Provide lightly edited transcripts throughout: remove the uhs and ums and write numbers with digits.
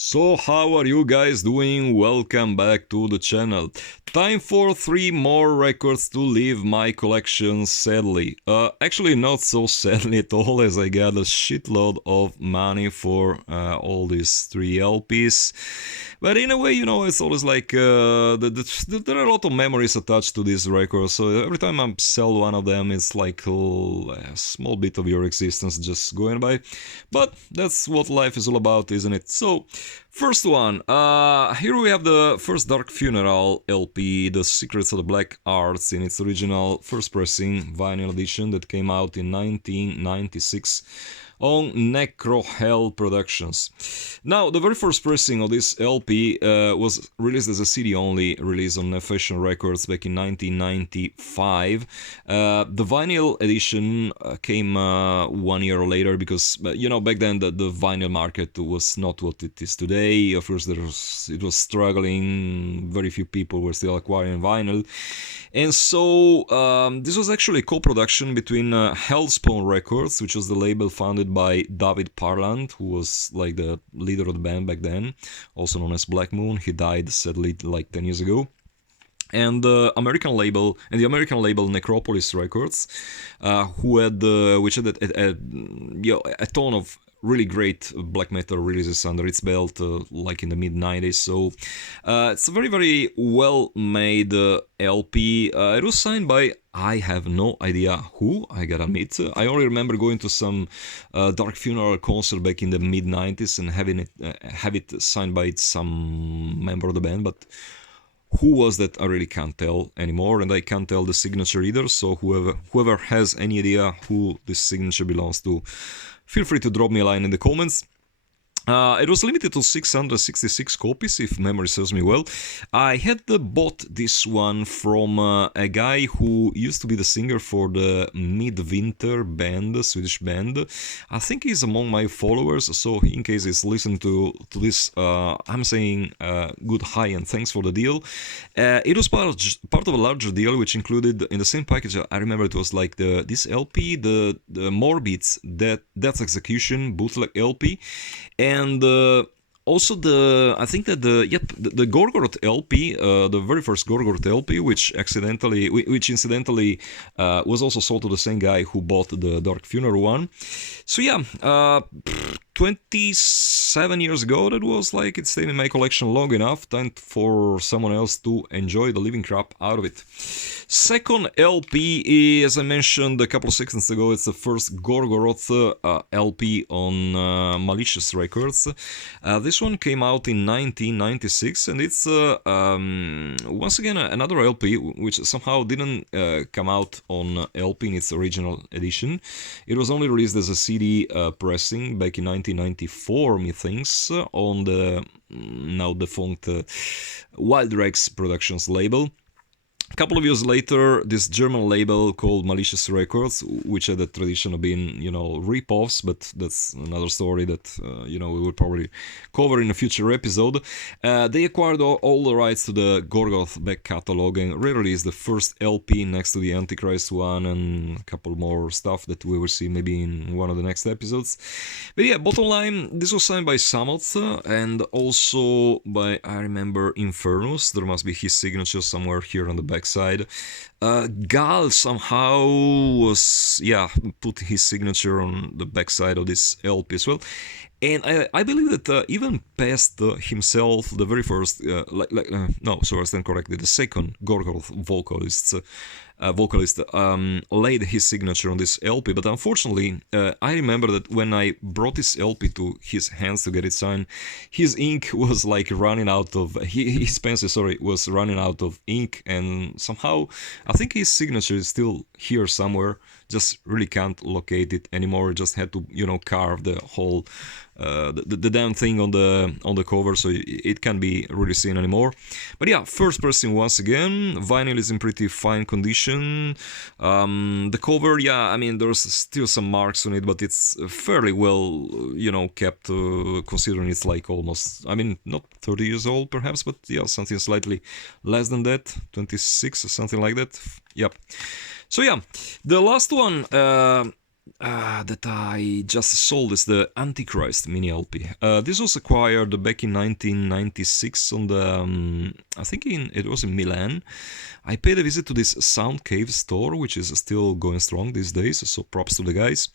So how are you guys doing? Welcome back to the channel. Time for 3 more records to leave my collection, sadly. Actually not so sadly at all, as I got a shitload of money for all these 3 LPs. But in a way, it's always like there are a lot of memories attached to these records, so every time I sell one of them, it's like a small bit of your existence just going by. But that's what life is all about, isn't it? So, first one, here we have the first Dark Funeral LP, The Secrets of the Black Arts, in its original first pressing vinyl edition that came out in 1996 on Necro Hell Productions. Now, the very first pressing of this LP was released as a CD-only release on Fashion Records back in 1995. The vinyl edition came 1 year later because, back then the vinyl market was not what it is today. Of course, it was struggling. Very few people were still acquiring vinyl. And so this was actually a co-production between Hellspawn Records, which was the label founded by David Parland, who was like the leader of the band back then, also known as Black Moon. He died sadly like 10 years ago. And the American label Necropolis Records, which had a ton of really great black metal releases under its belt, like in the mid 90s. So it's a very, very well made LP. It was signed by, I have no idea who, I gotta admit. I only remember going to some Dark Funeral concert back in the mid 90s and have it signed by some member of the band, but who was that I really can't tell anymore, and I can't tell the signature either. So whoever has any idea who this signature belongs to, feel free to drop me a line in the comments. It was limited to 666 copies, if memory serves me well. I had bought this one from a guy who used to be the singer for the Midwinter band, the Swedish band. I think he's among my followers, so in case he's listening to this, I'm saying good hi and thanks for the deal. It was part of a larger deal, which included in the same package. I remember it was like this LP, the Morbid's Death Execution bootleg LP, and also I think that the Gorgoroth LP, the very first Gorgoroth LP, which incidentally was also sold to the same guy who bought the Dark Funeral one. So yeah, 27 years ago, that was like, it stayed in my collection long enough, time for someone else to enjoy the living crap out of it. Second LP, as I mentioned a couple of seconds ago, it's the first Gorgoroth LP on Malicious Records. This one came out in 1996, and it's once again another LP which somehow didn't come out on LP in its original edition. It was only released as a CD pressing back in 1994, methinks, on the now defunct Wild Rex Productions label. A couple of years later, this German label called Malicious Records, which had a tradition of being, rip-offs, but that's another story that, we will probably cover in a future episode. They acquired all the rights to the Gorgoroth back catalog and re-released the first LP next to the Antichrist one and a couple more stuff that we will see maybe in one of the next episodes. But yeah, bottom line, this was signed by Samoth and also by, I remember, Infernus. There must be his signature somewhere here on the back side. Gal somehow was, put his signature on the backside of this LP as well. And I believe that even past himself, the very first, I stand corrected, the second Gorgoroth vocalist laid his signature on this LP. But unfortunately, I remember that when I brought this LP to his hands to get it signed, his ink was like running out of, his pencil, was running out of ink, and somehow I think his signature is still here somewhere. Just really can't locate it anymore. Just had to, carve the whole the damn thing on the cover, so it can't be really seen anymore. But yeah, first pressing once again. Vinyl is in pretty fine condition. The cover, there's still some marks on it, but it's fairly well, kept, considering it's like almost, not 30 years old perhaps, but yeah, something slightly less than that, 26 or something like that. Yep. So yeah, the last one, that I just sold is the Antichrist mini LP. This was acquired back in 1996 on the, I think it was in Milan. I paid a visit to this Sound Cave store, which is still going strong these days, so props to the guys.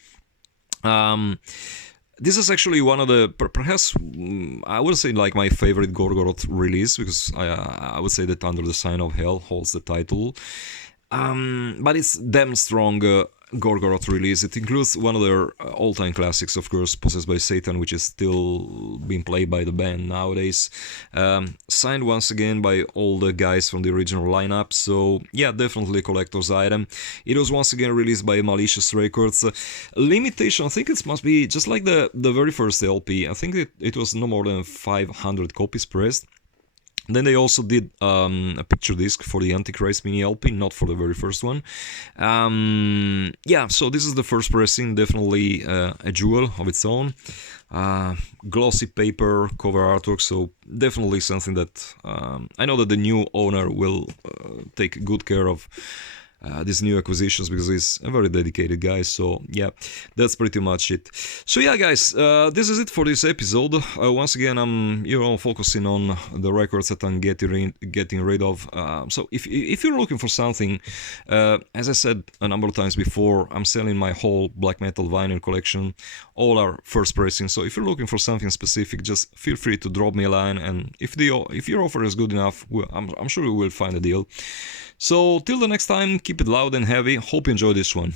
This is actually one of the, perhaps, I would say like my favorite Gorgoroth release, because I would say that Under the Sign of Hell holds the title. But it's damn strong Gorgoroth release. It includes one of their all-time classics, of course, Possessed by Satan, which is still being played by the band nowadays. Signed once again by all the guys from the original lineup, so yeah, definitely a collector's item. It was once again released by Malicious Records. Limitation, I think it must be just like the very first LP. I think it was no more than 500 copies pressed. Then they also did a picture disc for the Antichrist mini LP, not for the very first one. Yeah, so this is the first pressing, definitely a jewel of its own. Glossy paper, cover artwork, so definitely something that I know that the new owner will take good care of. These new acquisitions, because he's a very dedicated guy. So yeah, that's pretty much it. So yeah, guys, this is it for this episode. Once again, I'm focusing on the records that I'm getting rid of. So if you're looking for something, as I said a number of times before, I'm selling my whole black metal vinyl collection. All are first pressing. So if you're looking for something specific, just feel free to drop me a line, and if your offer is good enough, I'm sure we will find a deal. So till the next time, keep it loud and heavy. Hope you enjoy this one.